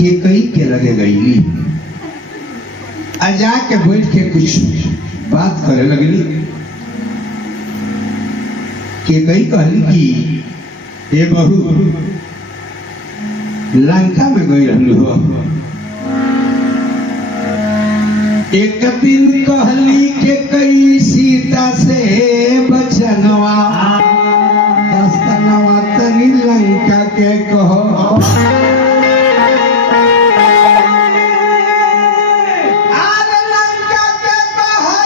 केकई के लगे गई आ जाके बैठ के कुछ बात करे लगली। केकई कहली कि ये बहू लंका में गई रहलू हो। एक दिन कहली के कई सीता से बचनवा दस्तनवा तनी लंका के कहो। अरे लंका के कहो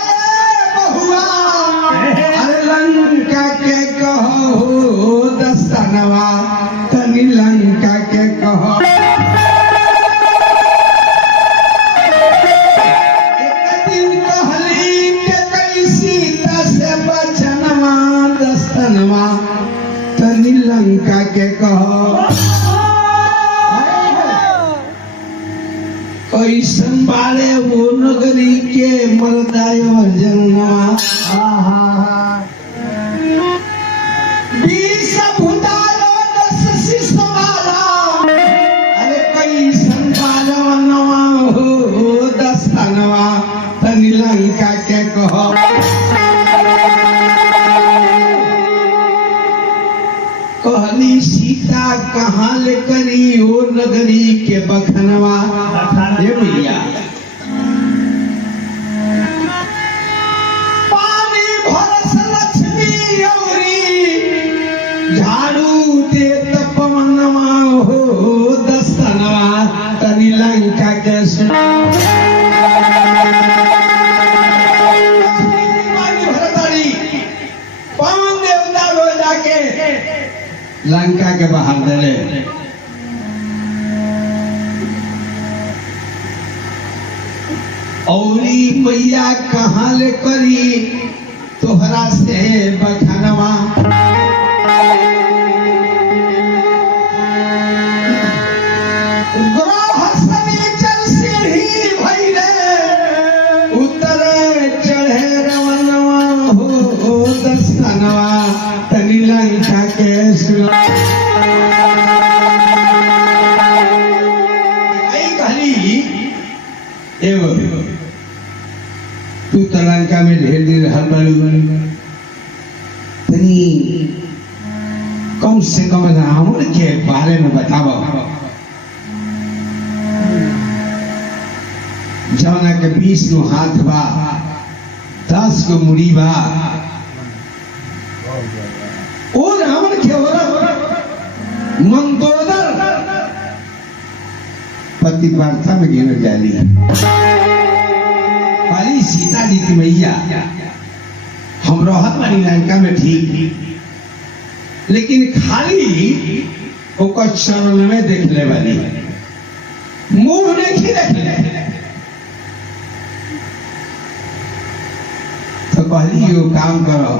बहुआ, अरे लंका के कहो दस्तनवा तनी लंका के कहो। तनी लंका के कहो कैसन बारे वो नगरी के मरदायो जनवा। बीस भुतारो 10 शिशुमाला, अरे कैसन बारे नवा हो 10 नवा तनी लंका के कहो। कहली सीता कहाँ ले करी ओ नगरी के बखनवा। ये भैया पानी भरस लक्ष्मी औरी झाड़ू दे पवनवा हो दस्तनवा तनी लंका के पवन देवता रो जाके लंका के बाहर दे। औरी मैया कहाँ ले करी तोहरा से बखनवा। ग्रह शनिचर सीढ़ी भइले उतरे चढ़े रवनवा हो दस्तनवा तनी लंका के तू तो लंका में ढेर दिन रहल बालू तनी कम से कम रावण के बारे में बतावा। जौना के 20 गो हाथ बा 10 गो मुड़ी बा ओ रावण के औरत मंदोदर पतिव्रता में गिर जाली। पाली सीता जी की मैया हम रहत वाली लंका में ठीक, लेकिन खाली ओकर चरण में देख ले वाली मुंह नहीं देख ले। तो कहली यो काम करो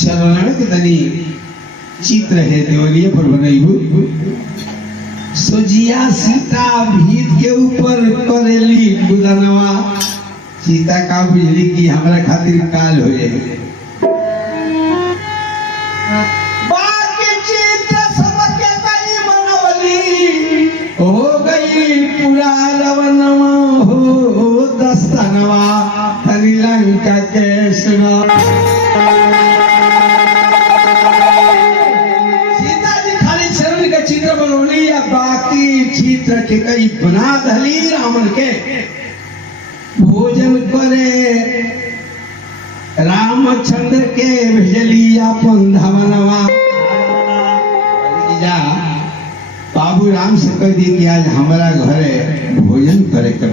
चरण में तनी चित्र है देवलिए पर बनैबू। सोजिया सीता भीत के ऊपर करेली गुदनवा। सीता का बिजली की हमारा खातिर काल हो जाए। बाकी चित्र सबके कई बनवली हो गई पूरा रवनवा हो दस्तनवा तनी लंका के सुना। चित्र बनौली या बाकी चित्र के कई बना दहली रावण के भोजन करे रामचंद्र के भेजली अपन धवनवा। बाबू राम से कह दी कि आज हमारा घरे भोजन करे के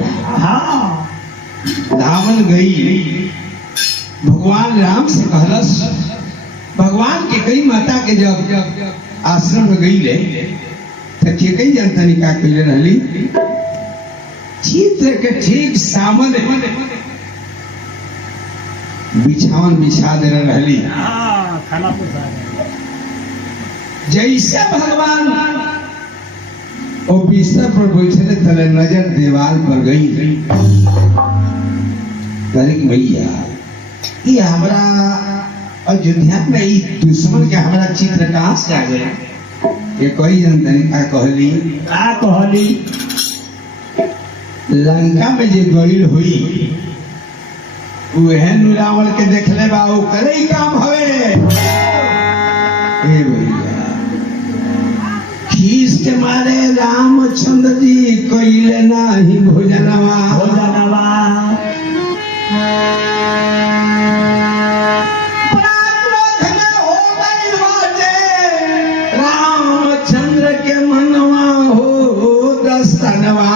धावन गई। भगवान राम से कहलस भगवान के कई माता के जब आश्रम में गई ले तो कई जनता निकाह कैले रहली। चित्र के ठीक सामने बिछावन बिछा दे रहली। जैसे भगवान वो बिस्तर पर बैठे तले नजर दीवार पर गई। भैया ये हमारा अयोध्या में दुश्मन के हमारा चित्र कहाँ से आ गए। ये कोई जनतनी का कहली लंका में जे गईल हुई वह रावण के देखले बा वो करे ही काम हवे ए भैया खीस के मारे रामचंद्र जी कइले नाही भोजनवा रामचंद्र के मनवा हो दस्तनवा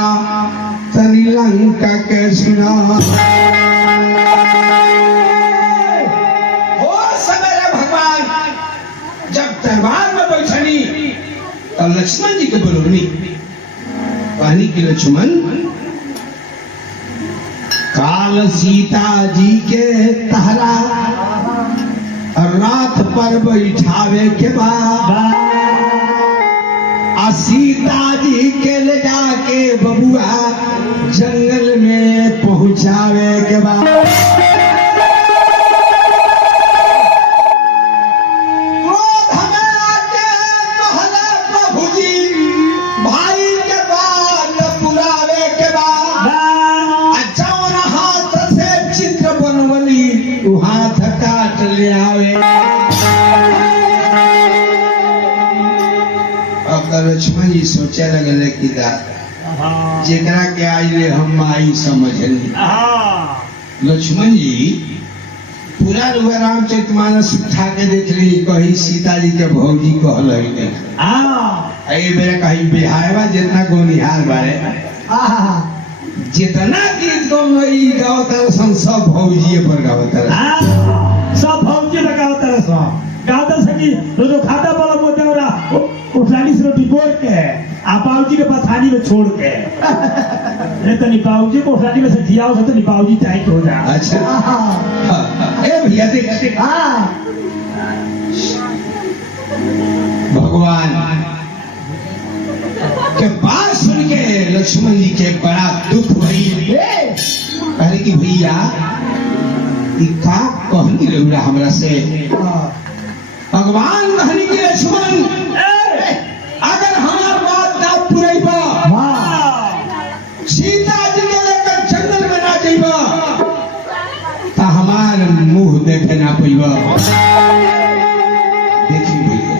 तनी लंका के सुना दरबार में बैठनी और लक्ष्मण जी के बोलनी कहनी कि लक्ष्मण काल सीता जी के तहरा रात पर बैठावे के बाद सीता जी के ले जाके बबुआ जंगल में पहुंचावे के बाद हाथ काट ले आवे और लक्ष्मण जी सोचे लगले कि जेकरा के आइले हम आई समझली लक्ष्मण जी पूरा रामचरितमानस उठा के देख ली कही सीता जी के भौजी कहल बेरा कही बिहारवा जितना गोनिहार बारे जितना गीत गावतर सन सब भौजी पर गावतर सब भौजी पर गावतर सकी जो खाता वाला बोलते हो ना उठलानी से रोटी बोल के आ बाबूजी के पथानी में छोड़ के ये तो बाबूजी को उठलानी में से खियाओ तो बाबूजी टाइट हो जा। अच्छा ए भैया देख भगवान के बात सुन के लक्ष्मण जी के बड़ा दुख हुई कहे कि भैया का कहनी रहुला हमरा से भगवान कहनी कि लक्ष्मण अगर हमार बात ना पुरैबा सीता जी के लेकर जंगल में ना जइबा तो हमार मुंह देखे ना पैबा। देखी भैया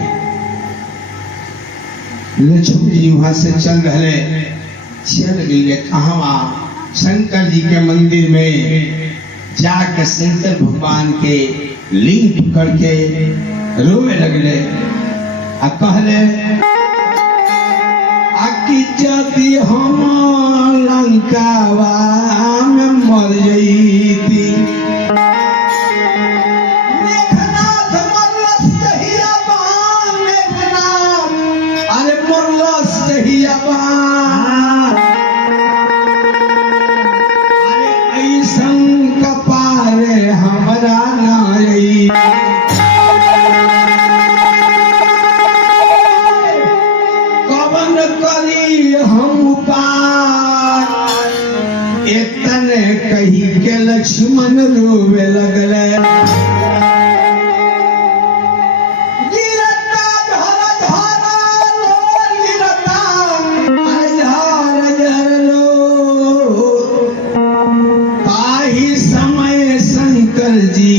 लक्ष्मण जी वहां से चल रहे चल गए कहाँ शंकर जी के मंदिर में जाके शंकर भगवान के लिंग करके रोवे लगले आ कहले कि यदि हम लंकावा में मर जईती मेघनाथ मरलस दहिया बान मेघनाथ अरे मरलस दहिया बान अरे ऐसन कपारे हमरा नाई कही के लक्ष्मण रोवे लगले गिरता धर धर लो गिरता झर झर लो ताही समय शंकर जी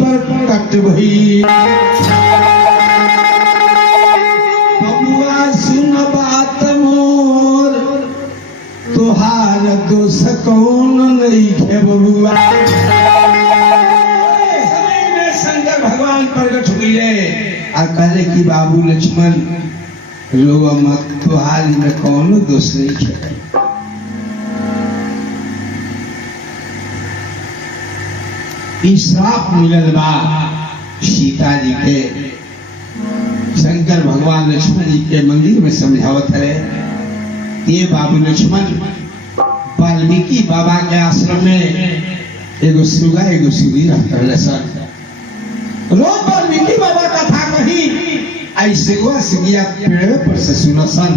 प्रकट भई बबुआ सुन बात मोर तुहार दोष कौन नहीं है बबुआ। समय में शंकर भगवान प्रकट हुए और कहले कि बाबू लक्ष्मण रो मत तुहार में कौन दोष नहीं है। श्राप मिलल बा सीता जी के शंकर भगवान लक्ष्मण जी के मंदिर में समझावत है ये बाबू लक्ष्मण वाल्मीकि बाबा के आश्रम में एगो सुगा एगो सुगी रहते सर रोज वाल्मीकि बाबा कथा कही ऐसे सुगिया पेड़ पर से सुनो सन।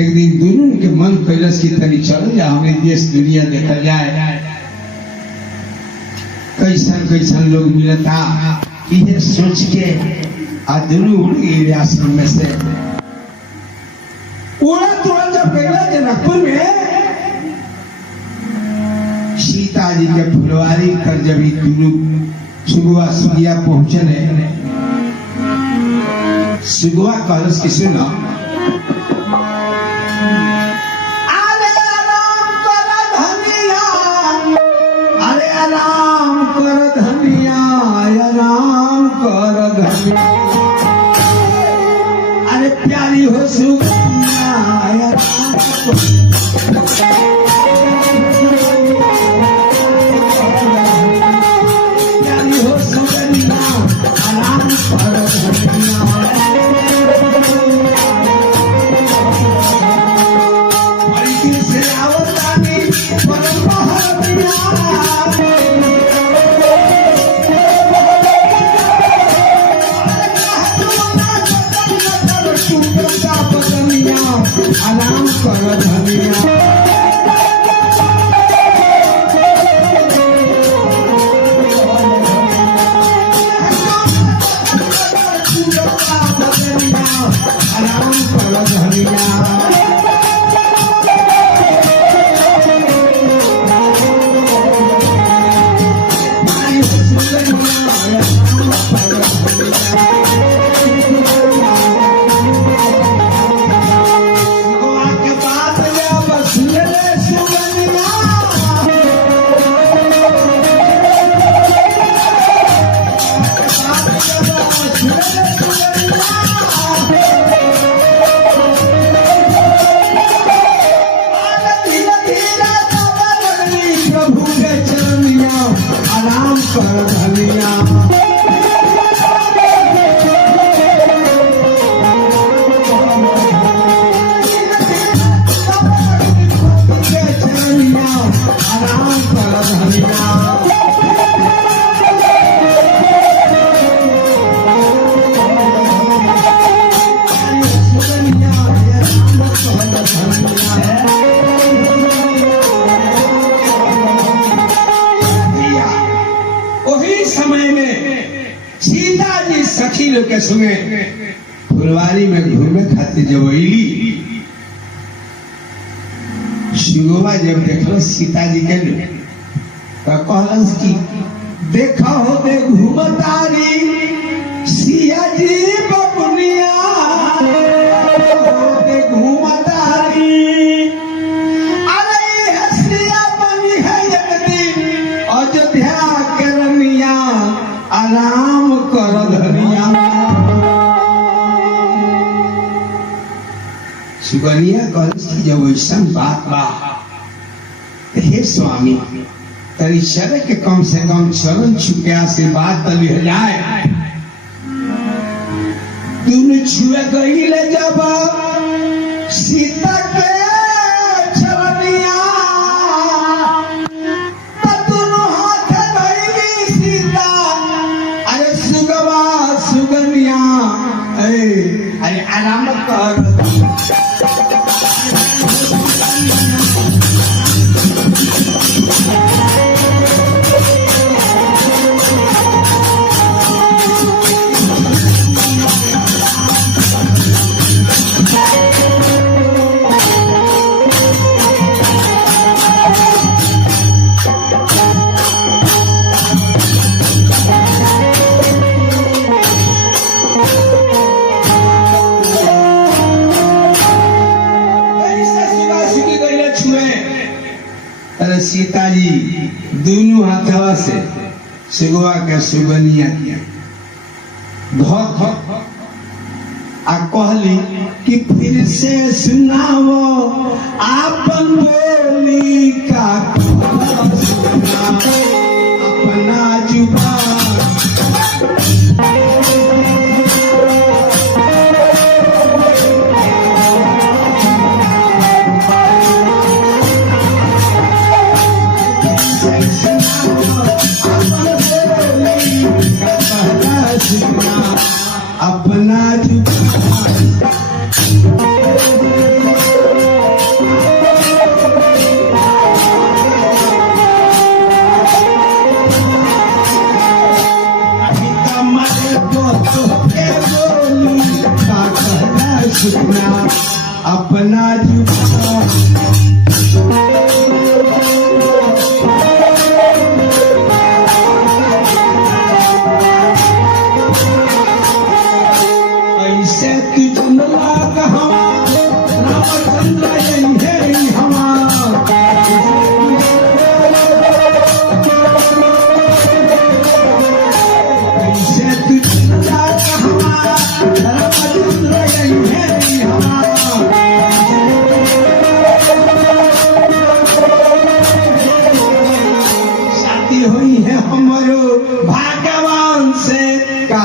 एक दिन दोनों के मन कैलस की तनी चल जा हमें देश दुनिया देखा जाए कैसन कैसन लोग मिलता ये सोच के आदमी उड़ गई आश्रम में से। उड़ा तुरंत जब गया जनकपुर में सीता जी के फुलवारी कर जब सुगुआ सुगिया पहुंचने सुगुआ कलश की सुना अरे आराम कर धनिया, अरे आराम कर धनिया, आराम कर धनिया, अरे प्यारी हो सुगिया प्यारी हो सुगिया आराम कर धनिया। आराम कर धनिया। आराम कर धनिया। आराम कर धनिया। आराम कर धनिया। समय में सीता जी सखी लोग के संगे फुलवारी में घूमे खातिर जब अली शिववा जब देखल सीता जी के तो कहलस कि देखा हो दे घूमतारी सिया जी बबुनिया दे घूमतारी। अरे हसिया बनी है जगदी अयोध्या आराम कर धनिया। सुगनिया कलश की जब वैसा बात बा हे स्वामी तरी शरय के कम से कम चरण छुपया से बात तली जाए। तूने छुए गई ले जब सीता के चरनिया सुगनिया। अरे आराम कर सीता जी दोनों हाथवा से सुगवा के सुगनिया किया धक आ कहली कि फिर से सुनाओ आपन बोली का अपना जुबान। अपना जुबान अपना जुबान ऐसे तुझला कहवा रामचंद्र यही हमार ऐसे तुझला कहवा रामचंद्र यही हमार शादी हुई है हमारो भगवान से का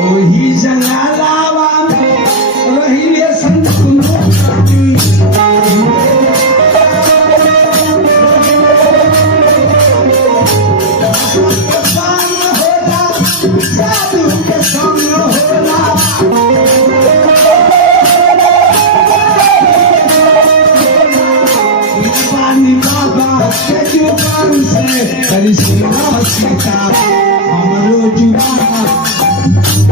वही जंगलावा में रहिले संत साधु के संग होला पानी बाबा के जुबान से करिश्मा सीता हमरो जुबान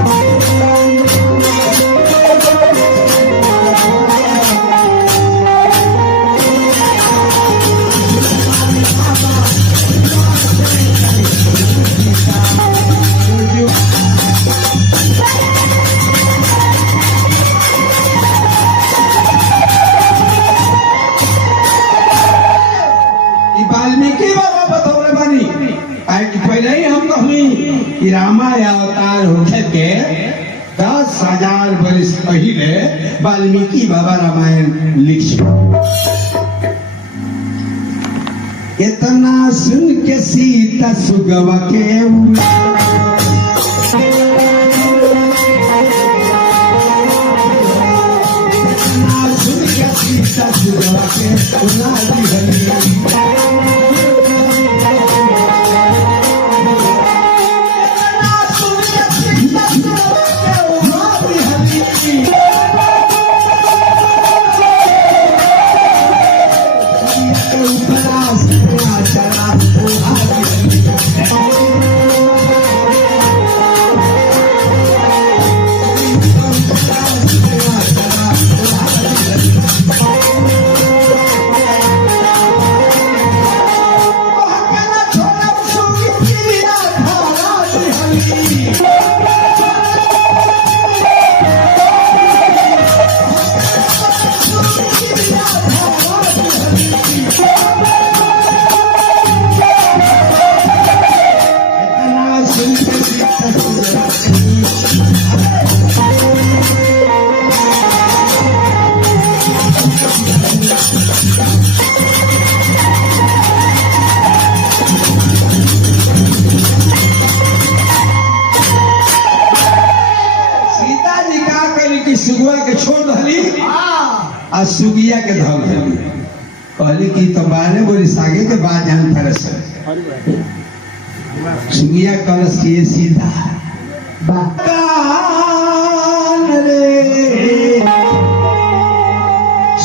वाल्मीकि बाबा बतौले बानी पहले ही हम कहनी कि रामा अवतार होखे के 10,000 वर्ष पहले वाल्मीकि बाबा रामायण लिख इतना सुन के सीता सुगवा के सुन के सीता सुगवा के उलादी हली सुगुआ के छोड़ दली आ सुगिया के धल दली कहली कि तो बारे बोली सागे के बाद जान फरस सुगिया कलस के सीधा बाकान रे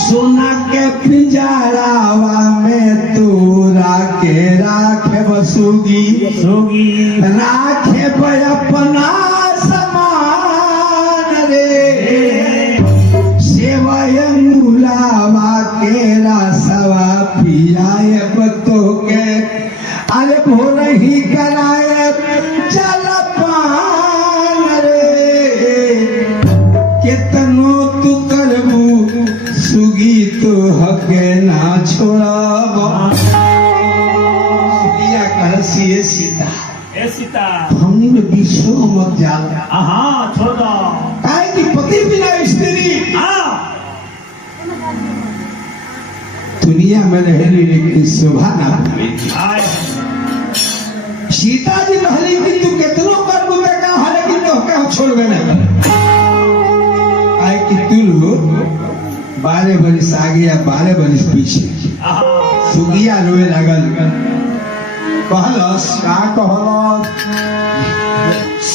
सोना के पिंजरावा में तोरा के राखे बसुगी राखे अपना अरे भोर ही कराए चल पान रे कितनो तू करबू सुगी तो हके ना छोड़ब सुगिया कहसी सीता हमनी में विश्व मत जाल छोड़ दो काहे कि पति बिना स्त्री दुनिया में रहली लेकिन शोभा ना पावे। आए सीता जी कहली कि तू कितनो कर दू बेटा है लेकिन तो के हम छोड़बे ना कर। आए कि तू 12 बरिस आगे या 12 बरिस पीछे सुगिया रोए लागल। कहलस का कहलस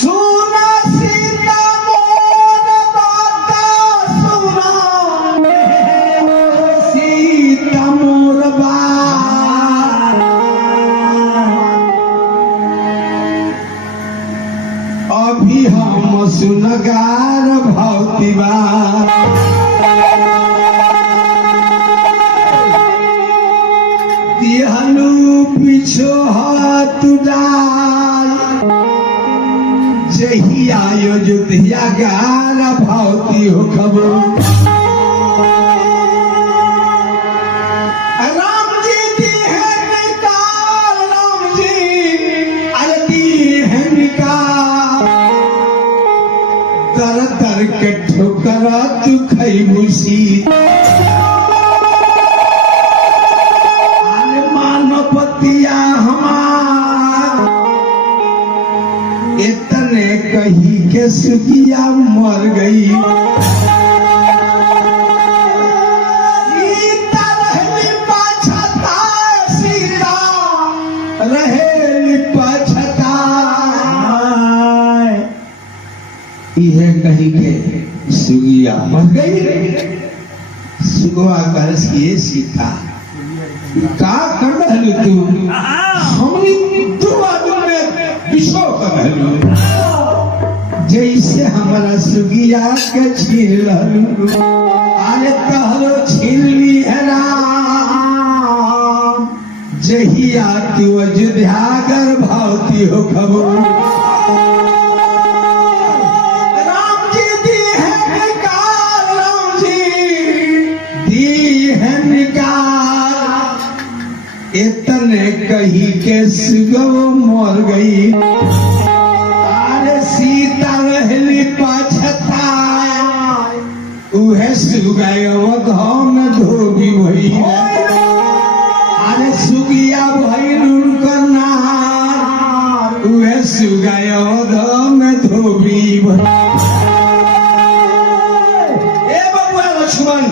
सुना सीता मोर बात सुना सीता मोर बात अभी हम सुनगार भौतिबा दिहनु पिछो हाथ डाल जही आयो जुतिया गार भौती हो खबर। राम जी दी है निकाल राम जी अरे दी है निकाल तर तर के ठोकरा तू खई मुसी मानवतिया हमार इतने कही के सुखिया मर गई। सीता रहली पछता सीता रहेली पछता इहे कही के सुगिया मर गई। सुगवा कहस ये सीता का कर रहलू तू हमनी दो आदमी में विश्व कर रहलू जैसे हमारा सुगिया के छीन रहलू अरे कहलो छीन ली है राम जहिया तू अयोध्या गर भावती हो खबर। राम जी दी है निकाल राम जी दी है निकाल इतने कही के सुगव मर गई। अरे सीता रहली पछता उहे सुगव धाम धोबी भई। अरे सुगिया भइल उनकर नार उहे सुगव धाम धोबी भई। ए बबुआ लक्ष्मण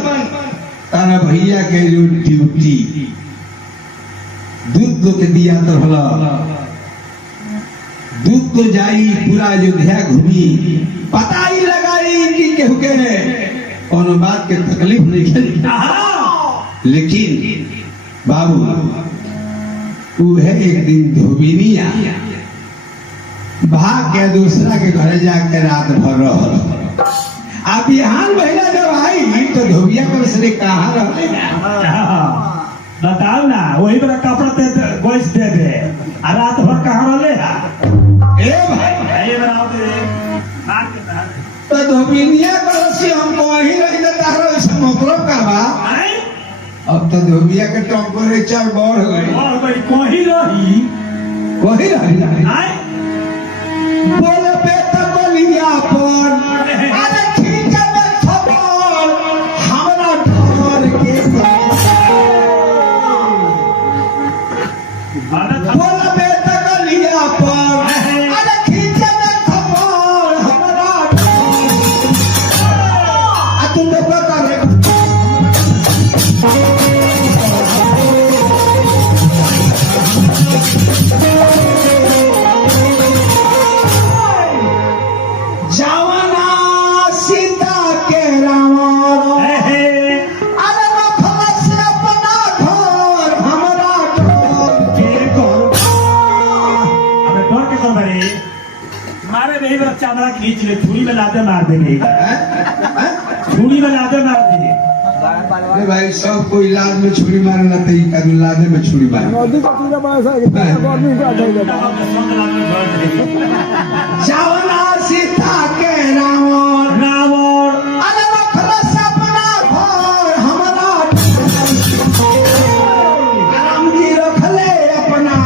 तारा भैया के जो ड्यूटी दूध तो के दिया तो भला दूध तो जाई पूरा अयोध्या घूमी पता ही लगाई कि केहू के कोनो बात के तकलीफ नहीं खेली। लेकिन बाबू वो है एक दिन धोबिनिया भाग के दूसरा के घर जाके रात भर रह आ बिहान महिला जब आई तो धोबिया पर से कहा रहे बताओ ना वही मेरा कपड़ा दे गोश दे दे आ रात भर कहाँ रहे ए भाई ये बनाओ दे मार के साथ तो धोबिनिया करसी हम कहीं रही तो तारा ऐसा मतलब का बा आई अब तो धोबिया के टेम्परेचर बढ़ गई और भाई कोही रही वही रही आई बोल पे तो बोलिया पर अरे ठीक है मैं थप्पड़ हमरा ढोर के बोल पे तो बोलिया पर अरे ठीक है मैं थप्पड़ हमरा ढोर आ तुम लोग बता रहे जावना सीता के रावण अरे रखला से अपना घर हमरा घर के घर अबे डर के कर बड़े मारे नहीं मेरा चामड़ा खींच ले छुरी में लाते मार देंगे छुरी में लाते मार दिए अरे भाई सब कोई लाद में छुरी मारना तो कदू लादे में छुरी मार नदी का पूरा बस है गवर्नमेंट का जावना सीता के रावण रावण अरे रखला से अपना घर हमरा राम जी रखले अपना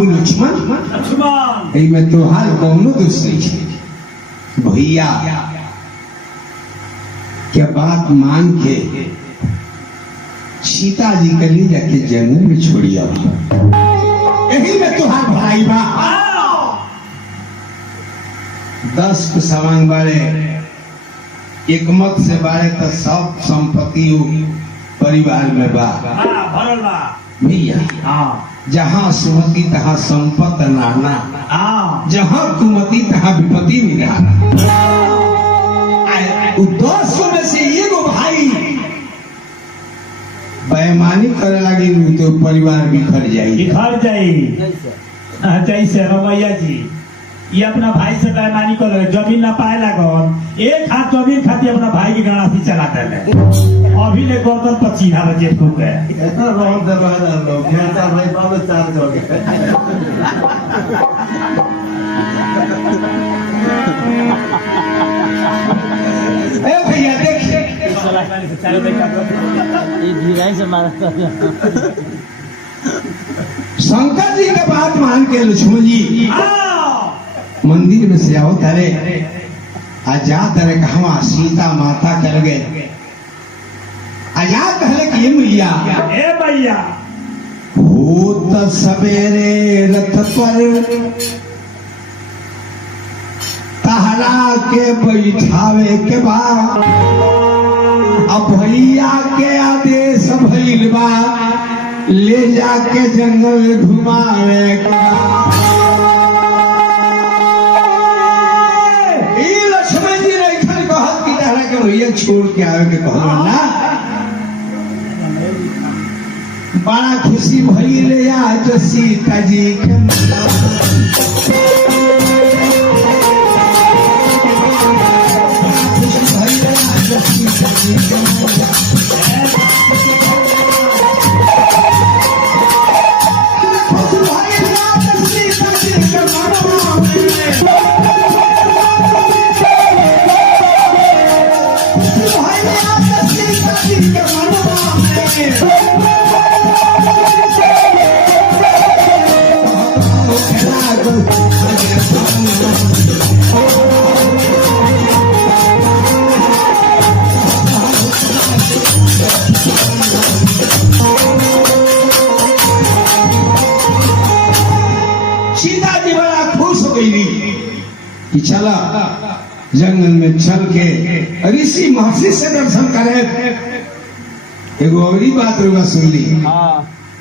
बाबू लक्ष्मण लक्ष्मण एमे तोहार कौनो दोष नहीं है भैया के बात मान के सीता जी के लिए जाके जंगल में छोड़िया यही में तुहार भाई बा 10 सवांग बारे एक मत से बारे तो सब संपत्ति परिवार में बा भरल बा भैया जहाँ सुमति तहाँ संपत नाना जहाँ कुमति तहाँ विपत्ति भी नाना 10 में से एगो भाई बेईमानी करे लगी तो परिवार बिखर जाई जैसे रमैया जी ये अपना भाई से बेईमानी कर जमीन ना पाए लागल एक हाथ जमीन खाती अपना भाई की गणासी चलाते हैं अभी ले गर्दन पर चीना बजे फूक है इतना रोड दे रहा है लोग मेरा भाई बाबू चार्ज हो गए ए भैया देखिए ये धीराई से मारा था शंकर जी के बात मान के लक्ष्मण जी मंदिर में से आओ तारे आजाद तारे कहवा सीता माता कर गए आजाद कहले कि मैया ए भैया भूत सवेरे रथ पर तहरा के बैठावे के बाद अब भैया के आदेश भइल बा ले जाके जंगल घुमावे के बा लक्ष्मण जी रेखन कहत की तरह के भैया छोड़ के आवे के कहल ना बड़ा खुशी भइल आज सीता जी के सीता जी बड़ा खुश हो गई कि चला जंगल में चल के ऋषि महर्षि से दर्शन करे एगो और बात रुआ सुन ली